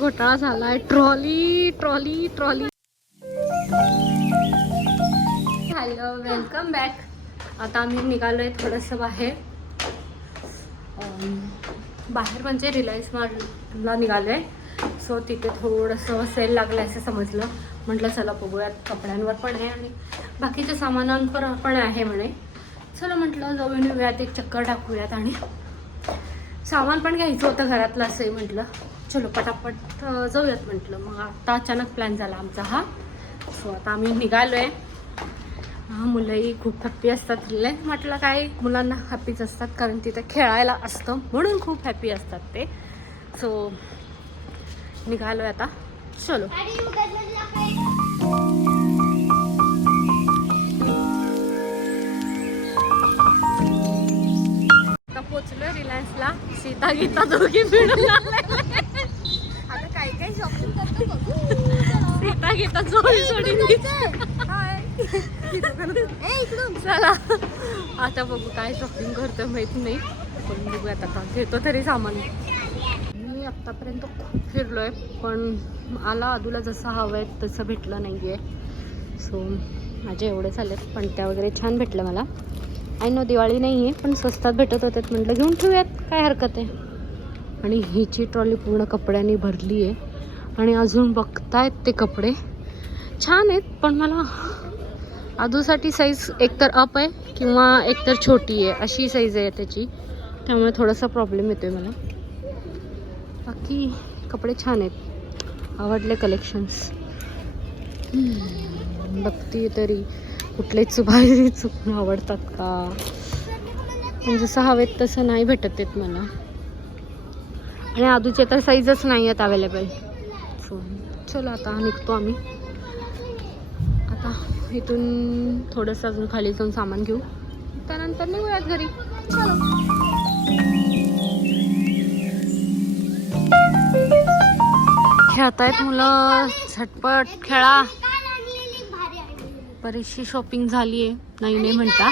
घोटाळा झालाय. Trolley trolley trolley. Hello, welcome back. आता आम्ही निघालोय थोडंसं बाहेर. बाहेर म्हणजे रिलायन्स मार्टला निघालोय. सो तिथे थोडंसं सेल लागलं असं समजलं. म्हटलं चला बघूयात, कपड्यांवर पण आहे आणि बाकीच्या सामानांवर पण आहे म्हणे. चला म्हटलं जाऊन येऊयात, एक चक्कर टाकूयात आणि सामान पण घ्यायचं होतं घरातलं असंही म्हटलं. चलो पटापट जाऊयात म्हटलं. मग आता अचानक प्लॅन झाला आमचा हा. सो आता आम्ही निघालो आहे. मुलंही खूप हॅप्पी असतात. रिलायन्स म्हटलं काय मुलांना हॅप्पीच असतात, कारण तिथे खेळायला असतं म्हणून खूप हॅप्पी असतात ते. सो निघालो आहे आता. चलो आता पोचलो रिलायन्सला. सीता गीता दोघी मिळून आता काय काय शॉपिंग करतो बघू. सीता गीता जोडी सोडून चला आता बघू काय शॉपिंग करतो माहित नाही, पण बघूयात आता. घेतो तरी सामान. मी आत्तापर्यंत खूप फिरलो आहे, पण मला आदूला जसं हवं आहे तसं भेटलं नाही आहे. सो माझे एवढे झालेत. पण त्या वगैरे छान भेटलं मला. आई नो दिवाळी नाही आहे, पण स्वस्तात भेटत होते. म्हटलं घेऊन ठेवूयात, काय हरकत आहे. आणि हिची ट्रॉली पूर्ण कपड्यांनी भरली आहे. आणि अजून बघतायत ते कपडे छान आहेत, पण मला आदूसाठी साईज एकतर अप आहे किंवा एकतर छोटी आहे, अशी साईज आहे त्याची. त्यामुळे थोडासा प्रॉब्लेम येतो आहे मला. बाकी कपडे छान आहेत, आवडले कलेक्शन्स. बघते तरी कुठलेच बाहेर चुकून आवडतात का, पण जसं हवेत तसं नाही भेटत आहेत मला. आणि आदूचे तर साईजच नाही आहेत अवेलेबल. सो चलो आता निघतो आम्ही. आता इथून थोडंसं अजून खाली जाऊन सामान घेऊ, त्यानंतर निघूयात घरी. चलो खेळतायत मुलं, झटपट खेळा. बरीचशी शॉपिंग झाली आहे, नाही नाही म्हणता.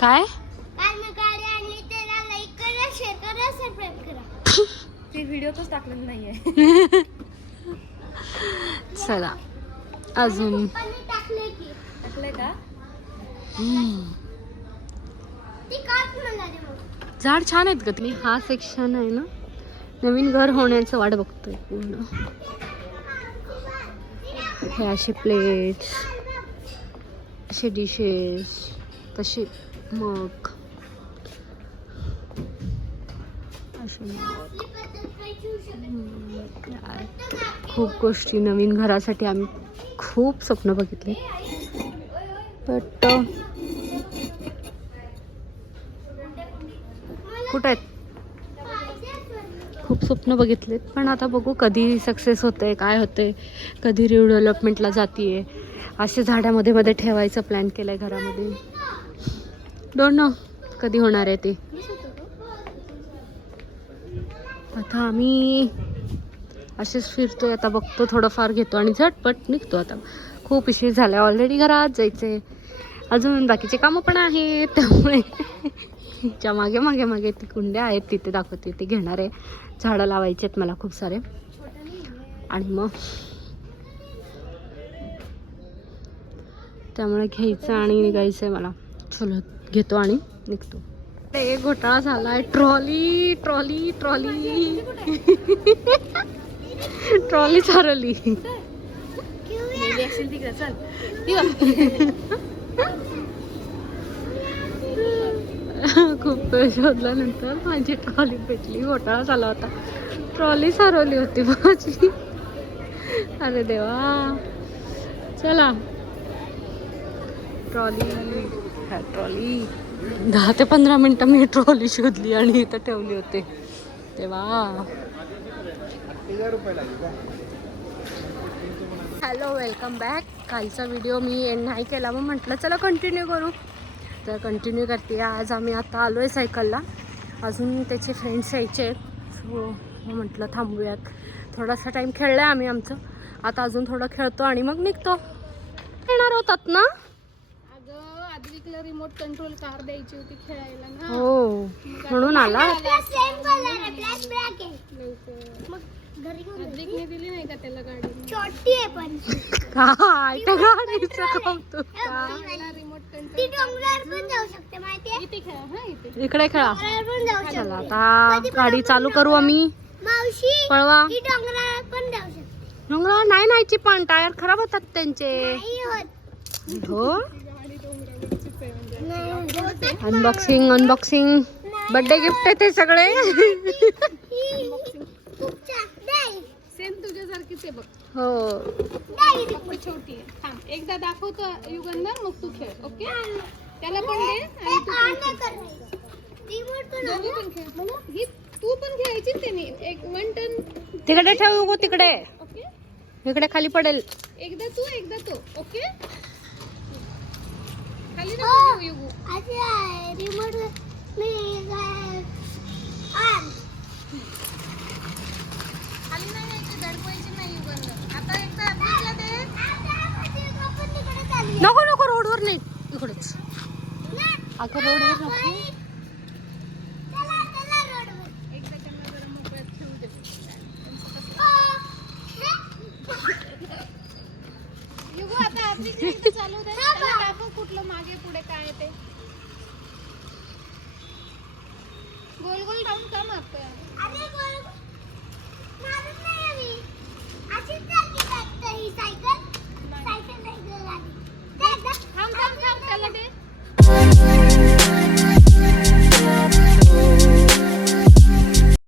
काय ते व्हिडिओतच टाकलेलं नाहीये. चला अजून टाकले का. झाड छान आहेत का तुम्ही. हा सेक्शन आहे ना, नवीन घर होण्याचं वाट बघतोय पूर्ण. हे असे प्लेट्स, असे डिशेस, तसे मग असे मग. खूप गोष्टी नवीन घरासाठी आम्ही खूप स्वप्न बघितले, बट कुठं आहेत. खूप स्वप्न बघितलेत, पण आता बघू कधी सक्सेस होते, काय होते, कधी रिडेव्हलपमेंटला जातीये. असे झाडामध्ये मध्ये ठेवायचं प्लॅन केलाय घरामध्ये. डोंट नो कधी होणार आहे ते. आता आम्ही असेच फिरतोय. आता बघतो, थोडंफार घेतो आणि झटपट निघतो. आता खूप उशीर झाला, ऑलरेडी घरात जायचे. अजून बाकीचे कामं पण आहेत, त्यामुळे च्या मागे मागे मागे ती कुंड्या आहेत तिथे दाखवते, ते घेणार आहे. झाडं लावायचे आहेत मला खूप सारे, आणि मग त्यामुळे घ्यायचं आणि निघायचं आहे मला. चलो घेतो आणि निघतो. एक घोटाळा झालाय. ट्रॉली ट्रॉली ट्रॉली ट्रॉली चालवली. खूप वेळ शोधल्यानंतर माझी ट्रॉली भेटली. घोटाळा झाला होता, ट्रॉली सारवली होती माझी. अरे देवा. चला ट्रॉली 10 ते 15 मिनटं मी ट्रॉली शोधली आणि इथं ठेवली होते तेव्हा. Hello, welcome back. कालचा व्हिडिओ मी एंड नाही केला, मग म्हटलं चला कंटिन्यू करू, तर कंटिन्यू करते. आज आम्ही आता आलो आहे सायकलला. अजून त्याचे फ्रेंड्स यायचे आहेत. सो म्हटलं थांबूयात. थोडासा टाईम खेळलं आहे आम्ही आमचं. आता अजून थोडं खेळतो आणि मग निघतो. येणार होतात ना. रिमोट कंट्रोल कार द्यायची होती खेळायला ना. हो म्हणून आला. अधिकने दिली नाही का त्याला गाडी? छोटी आहे पण काय त्या गाडीचं कौतुक का? रिमोट ती कंट्रोल डोंगरावर पण जाऊ शकते माहितीये. इथे खेळा. हा इथे इकडे खेळा. डोंगरावर पण जाऊ शकते. चला आता गाडी चालू करू आम्ही. मावशी पळवा. ती डोंगरावर पण जाऊ शकते. डोंगरावर नाही न्यायची पण टायर खराब होतात त्यांचे. नाही होत. हो गाडी डोंगरावरचीच आहे म्हणजे. नाही होत. अनबॉक्सिंग बर्थडे गिफ्ट आहे ते सगळे. खूप छान. दे. सेम तुझ्यासारखीच आहे बघ. हो दे. फक्त छोटी आहे. थांब एकदा दाखवतो युगंधर, मग तू खेळ. ओके त्याला पण दे आणि तू ऑन पण नाही करायचं. रिमोट पण दोन्ही पण खेळ. ही तू पण खेळायची त्यांनी. एक 1 टन. तिकडे ठेव गो तिकडे. ओके इकडे खाली पडेल. एकदा तू एकदा तो. ओके खाली नको घेऊ युगू. अच्छा रिमोट मी ऑन. खाली नाही यायची, दडवायची नाही युगंधर. आता एकदा अधिकला दे. आपण तिकडे चालूया. नको नको रोडवर नाही इकडेच. अगं रोडवर नको. चला चला रोडवर. एकदा त्यांना जरा मोकळ्यात खेळू दे. युगू आता अधिकने एकदा चालू दे. त्याला दाखव कुठलं मागे पुढे काय आहे ते. गोल गोल राऊंड का मारतोय? अरे गोल मारून